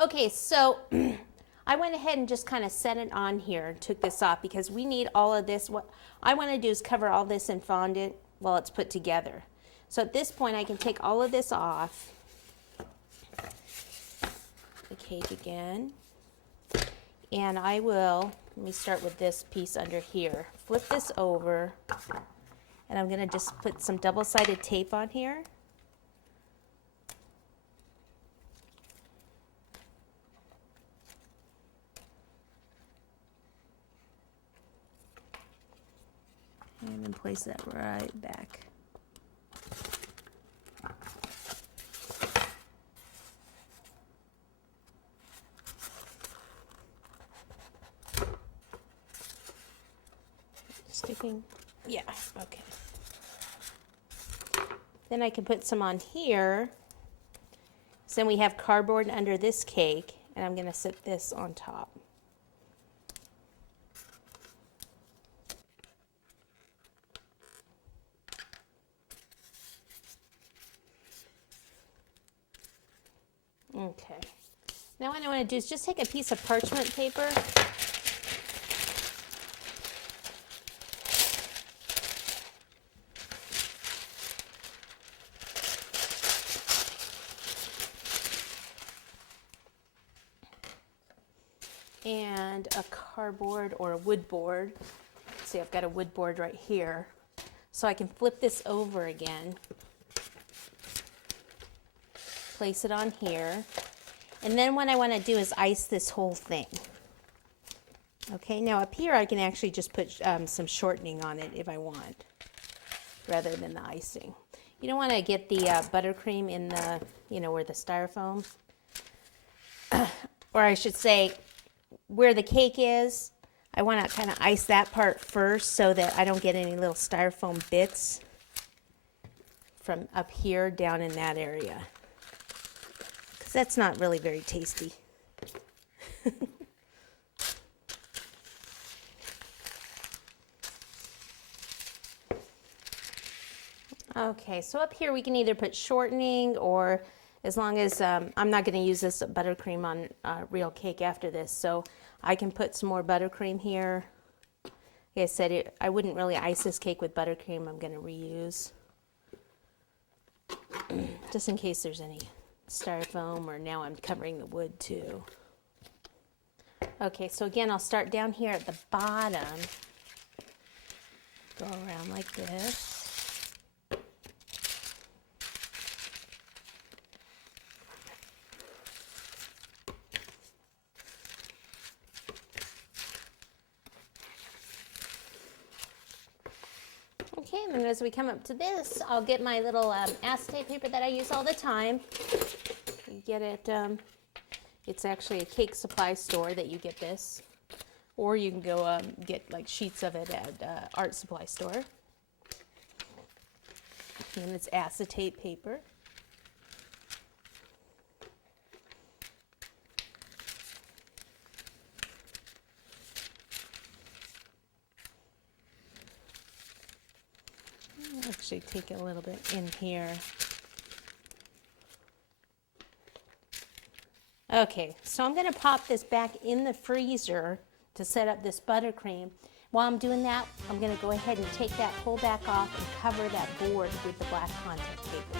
Okay, so I went ahead and just kind of set it on here, took this off because we need all of this. What I want to do is cover all this in fondant while it's put together. So at this point I can take all of this off. The cake again. And I will, let me start with this piece under here. Flip this over, and I'm going to just put some double-sided tape on here. And then place that right back. Sticking, yeah, okay. Then I can put some on here. So then we have cardboard under this cake, and I'm going to set this on top. Okay. Now what I want to do is just take a piece of parchment paper. And a cardboard or a wood board. See, I've got a wood board right here. So I can flip this over again. Place it on here. And then what I want to do is ice this whole thing. Okay, now up here I can actually just put some shortening on it if I want, rather than the icing. You don't want to get the buttercream in the, where the styrofoam, or I should say, where the cake is. I want to kind of ice that part first so that I don't get any little styrofoam bits from up here down in that area. Because that's not really very tasty. Okay, so up here we can either put shortening, or as long as I'm not going to use this buttercream on real cake after this, so I can put some more buttercream here. Like I said, I wouldn't really ice this cake with buttercream. I'm going to reuse. Just in case there's any styrofoam, or now I'm covering the wood too. Okay, so again, I'll start down here at the bottom. Go around like this. Okay, and then as we come up to this, I'll get my little acetate paper that I use all the time. You get it, it's actually a cake supply store that you get this. Or you can go get like sheets of it at art supply store. And it's acetate paper. I'll actually take a little bit in here. Okay, so I'm going to pop this back in the freezer to set up this buttercream. While I'm doing that, I'm going to go ahead and take that pull back off and cover that board with the black contact paper.